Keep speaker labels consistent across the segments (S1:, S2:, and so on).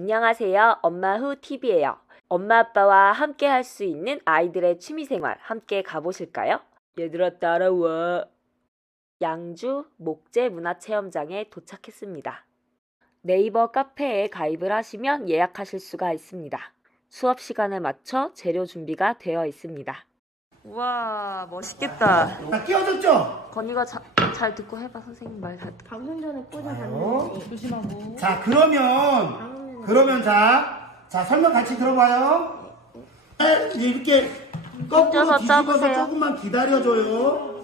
S1: 안녕하세요. 엄마후 TV예요. 엄마 아빠와 함께 할 수 있는 아이들의 취미생활 함께 가보실까요? 얘들아 따라와. 양주 목재 문화체험장에 도착했습니다. 네이버 카페에 가입을 하시면 예약하실 수가 있습니다. 수업 시간에 맞춰 재료 준비가 되어 있습니다. 우와 멋있겠다.
S2: 다 끼워줬죠?
S1: 건이가 자, 잘 듣고 해봐 선생님 말 잘 듣고.
S3: 방금 전에
S2: 어?
S3: 꽂아봤는데
S4: 조심하고.
S2: 자 그러면 그러면 자, 자 설명 같이 들어봐요. 네, 이제 이렇게 거꾸로 뒤집어서
S1: 짜보세요.
S2: 조금만 기다려줘요.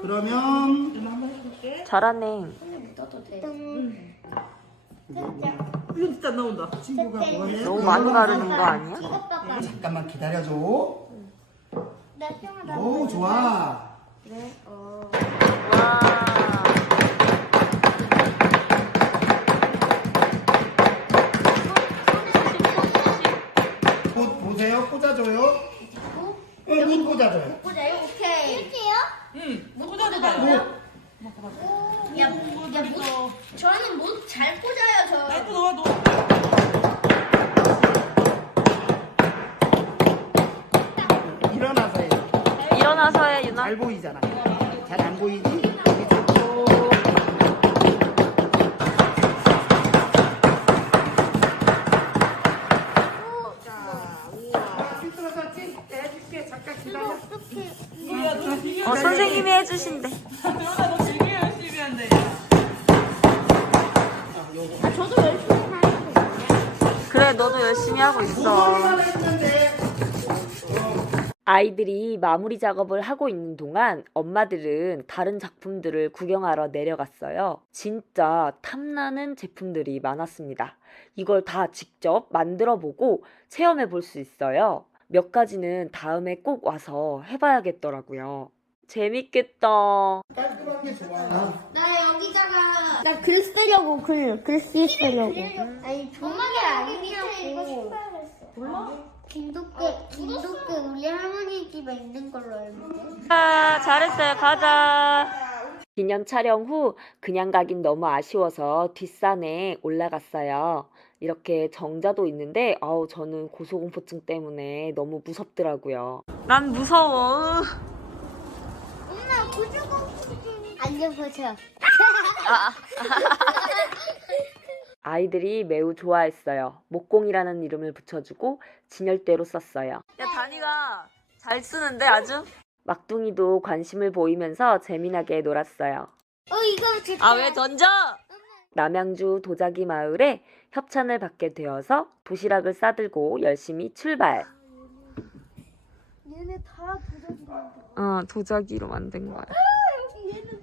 S2: 그러면.
S1: 잘하네.
S4: 이거 진짜 안 나온다.
S2: 친구가 뭐 해?
S1: 너무 많이 바르는 거 아니야?
S2: 잠깐만 기다려줘. 나오 좋아.
S1: 와.
S2: 꽂아줘요. 응, 문 꽂아줘요.
S3: 꽂아요? 오케이. 이렇게요?
S4: 응. 꽂아줘봐요.
S3: 야, 야, 뭐, 저는 뭐잘 꽂아요, 저.
S4: 나이프 넣어 넣어.
S2: 일어나서 해.
S1: 일어나서 해 유나.
S2: 잘 보이잖아. 잘 안 보이지? 여기 잡고. 삐뚤어졌지? 해줄게. 잠깐 기다려.
S1: 어 선생님이 해주신대.
S4: 누나 너 되게 열심히 한대.
S3: 저도 열심히 하는
S1: 그래 너도 열심히 하고 있어. 아이들이 마무리 작업을 하고 있는 동안 엄마들은 다른 작품들을 구경하러 내려갔어요. 진짜 탐나는 제품들이 많았습니다. 이걸 다 직접 만들어 보고 체험해 볼 수 있어요. 몇 가지는 다음에 꼭 와서 해봐야겠더라고요. 재밌겠다.
S2: 깔끔한 게 좋아.
S3: 나 여기다가 나글 쓰려고 글 글씨 쓰려고 아니 조막이 아니냐고 몰라? 김도깨 김도깨 우리 할머니 집에 있는 걸로 알는데
S1: 아, 잘했어요. 가자. 기념 촬영 후 그냥 가긴 너무 아쉬워서 뒷산에 올라갔어요. 이렇게 정자도 있는데 아우 저는 고소공포증 때문에 너무 무섭더라고요. 난 무서워.
S3: 구조공 앉아보세요
S1: 아이들이 매우 좋아했어요. 목공이라는 이름을 붙여주고 진열대로 썼어요. 야 다니가 잘 쓰는데 아주? 막둥이도 관심을 보이면서 재미나게 놀았어요.
S3: 어 이거 진짜
S1: 아왜 던져? 남양주 도자기 마을에 협찬을 받게 되어서 도시락을 싸들고 열심히 출발.
S3: 얘네 다 도자기
S1: 어 도자기로 만든 거야.
S3: 얘는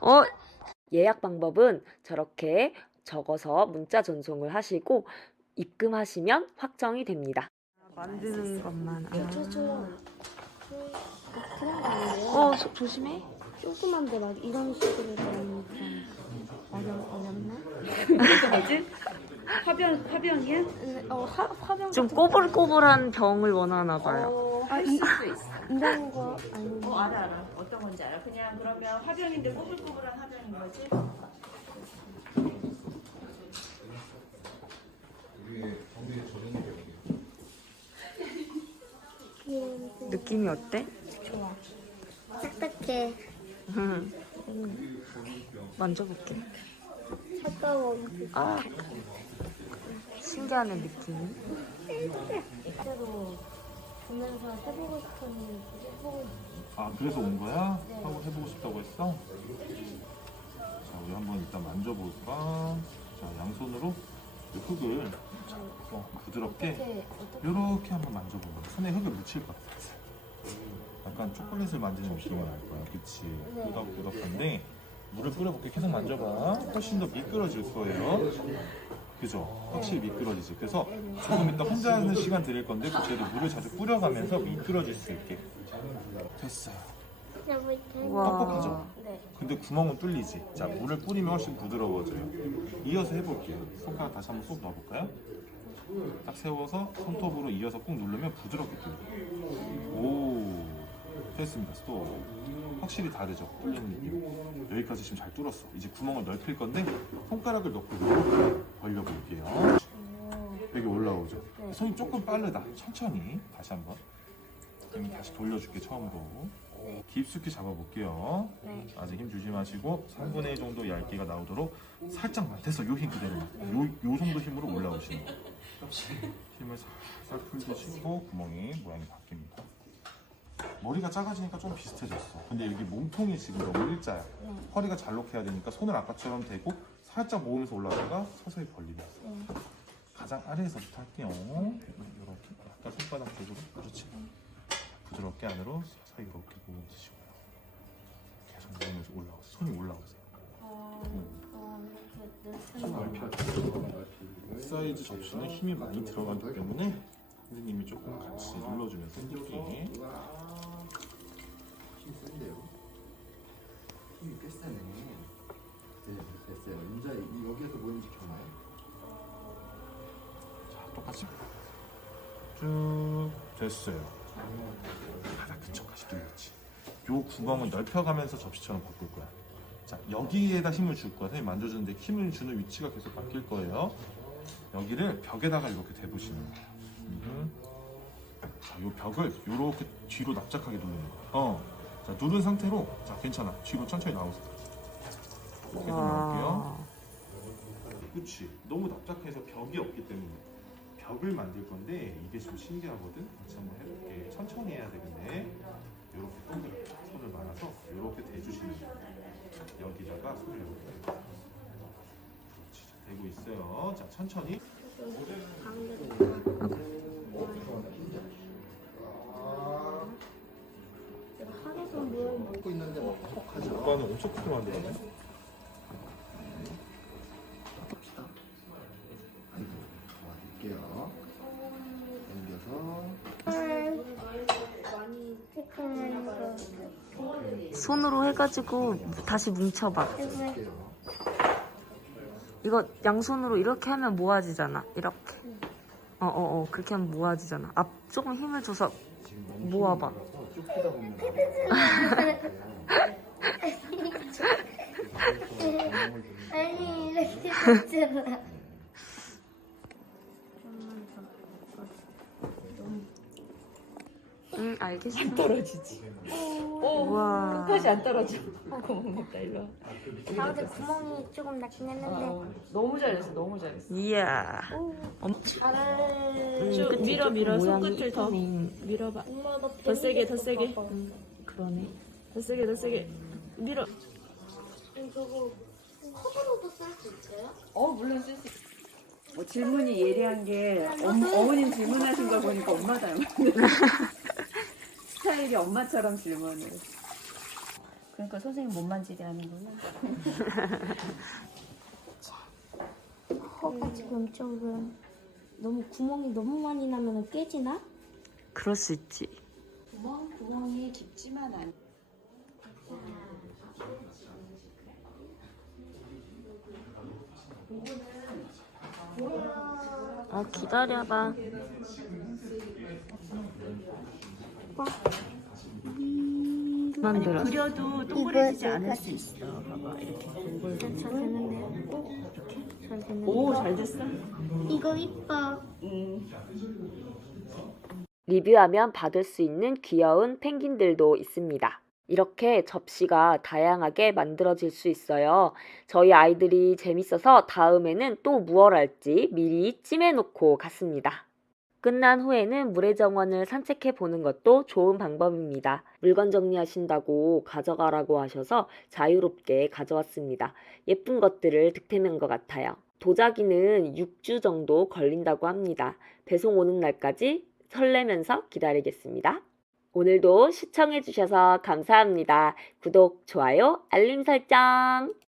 S1: 다어 예약 방법은 저렇게 적어서 문자 전송을 하시고 입금하시면 확정이 됩니다. 만드는 것만.
S3: 저처럼 그냥 가는데요
S1: 어 조- 조심해.
S3: 조그만데 막 이런 식으로 어렵 어렵나?
S4: 화병 화병이야?
S3: 어 화, 화병
S1: 좀 꼬불꼬불한 병을 원하나 봐요.
S3: 아, 이, 이런 거 아니면
S4: 어 알아 알아. 어떤 건지 알아. 그냥 그러면 화병인데 꼬불꼬불한 화병인 거지.
S1: 느낌이 어때?
S3: 딱딱해
S1: 음. 만져볼게.
S3: 차가워
S1: 아 신기하네 느낌이.
S3: 실제로 보면서 해보고 싶은 해보고
S5: 아 그래서 온 거야? 하고 해보고 싶다고 했어? 자 우리 한번 일단 만져볼까? 자 양손으로 이 흙을 자, 어, 부드럽게 이렇게 한번 만져보면 손에 흙을 묻힐 것 같아 약간 초콜릿을 만지는 느낌이 날 거야 그치?
S3: 네.
S5: 꾸덕꾸덕한데 물을 뿌려볼게 계속 만져봐 훨씬 더 미끄러질 거예요 그죠? 확실히 미끄러지지 그래서 조금 이따 혼자 하는 시간 드릴 건데 그때도 물을 자주 뿌려가면서 미끄러질 수 있게 됐어요
S3: 때
S5: 뻑뻑하죠?
S3: 네.
S5: 근데 구멍은 뚫리지. 자, 물을 뿌리면 훨씬 부드러워져요. 이어서 해볼게요. 손가락 다시 한번 쏙 넣어볼까요? 딱 세워서 손톱으로 이어서 꾹 누르면 부드럽게 뚫려. 오, 됐습니다. 스톱. 확실히 다르죠. 뚫리는 느낌. 여기까지 지금 잘 뚫었어. 이제 구멍을 넓힐 건데 손가락을 넣고 이렇게 벌려볼게요. 여기 올라오죠. 손이 조금 빠르다. 천천히 다시 한번. 그럼 다시 돌려줄게 처음으로. 깊숙이 잡아볼게요. 아직 힘 주지 마시고 3분의 1 정도 얇기가 나오도록 살짝만 됐어. 요 힘 그대로. 요, 요 정도 힘으로 올라오시는 거예요. 힘을 살살 풀주시고 구멍이 모양이 바뀝니다. 머리가 작아지니까 좀 비슷해졌어. 근데 여기 몸통이 지금 너무 일자야. 허리가 잘록해야 되니까 손을 아까처럼 대고 살짝 모으면서 올라가다가 서서히 벌리면서. 가장 아래에서부터 할게요. 이렇게 약간 손바닥 쪽으로 그렇지. 부드럽게 안으로 서서히 이렇게 모으시고요. 계속 모으면서 올라오세요. 손이 올라오세요. 손 넓혀주세요. 사이즈 접시는 힘이 많이 들어가기 때문에 선생님이 조금 같이 눌러주면서 이렇게
S6: 힘 센데요. 힘이 꽤 세네. 네, 됐어요. 인자 이- 여기에서 뭐인지 기억나요?
S5: 자, 똑같이 쭉 됐어요. 바닥 근처까지 뚫렸지. 요 구멍을 넓혀가면서 접시처럼 바꿀 거야. 자, 여기에다 힘을 줄 거야. 선생님 만져주는데 힘을 주는 위치가 계속 바뀔 거예요. 여기를 벽에다가 이렇게 대보시는 거예요. 음. 자, 요 벽을 이렇게 뒤로 납작하게 누르는 거예요. 어. 자, 누른 상태로 자, 괜찮아. 뒤로 천천히 나오세요. 계속 나올게요. 그치. 너무 납작해서 벽이 없기 때문에 벽을 만들 건데 이게 좀 신기하거든. 같이 한번 해볼게. 천천히 해야 되는데 이렇게 동그랗게 손을 말아서 이렇게 대주시면 돼요. 여기다가 손을 이렇게. 그렇지. 자, 대고 있어요. 자, 천천히. 오빠는 엄청 크게 만들었네.
S1: 손으로 해가지고 다시 뭉쳐봐. 이거 양손으로 이렇게 하면 모아지잖아. 이렇게. 어, 어, 어. 그렇게 하면 모아지잖아. 앞 조금 힘을 줘서 모아봐.
S3: 아니 이렇게 됐잖아.
S1: 응, 알겠어.
S4: 떨어지지. 오,
S1: 우와.
S4: 끝까지 안 떨어져. 구멍 냈다 일로. 와.
S3: 가운데 구멍이 조금 났긴 했는데.
S4: 어, 너무 잘했어, 너무 잘했어.
S1: 이야.
S3: 잘해.
S4: 쭉
S1: 그치,
S4: 밀어
S1: 좀
S4: 밀어 손끝을 더. 밀어봐.
S3: 엄마 너
S4: 더 세게, 더 세게.
S3: 봐봐.
S1: 그러네.
S4: 더 세게 더 세게 밀어.
S3: 저거 컵으로도 쓸 수 있어요?
S4: 어 물론 쓸 수. 있어. 어, 질문이 예리한 게 엄, 어머님 질문하신 걸 보니까 엄마 닮았네. 스타일이 엄마처럼 질문을. 그러니까 선생님 못 만지게 하는구나.
S3: 허가 지금 조금 너무 구멍이 너무 많이 나면 깨지나?
S1: 그럴 수 있지.
S4: 구멍 구멍이 깊지만 않.
S1: 어, 기다려봐. 만들었어.
S4: 그려도 동그래지지 않을 수 있어. 봐봐 이렇게.
S3: 잘 되는데요? 잘 되는데.
S4: 오 잘 됐어.
S3: 이거 이뻐.
S4: 음.
S1: 리뷰하면 받을 수 있는 귀여운 펭귄들도 있습니다. 이렇게 접시가 다양하게 만들어질 수 있어요. 저희 아이들이 재밌어서 다음에는 또 무얼 할지 미리 찜해놓고 갔습니다. 끝난 후에는 물의 정원을 산책해 보는 것도 좋은 방법입니다. 물건 정리하신다고 가져가라고 하셔서 자유롭게 가져왔습니다. 예쁜 것들을 득템한 것 같아요. 도자기는 6주 정도 걸린다고 합니다. 배송 오는 날까지 설레면서 기다리겠습니다. 오늘도 시청해주셔서 감사합니다. 구독, 좋아요, 알림 설정!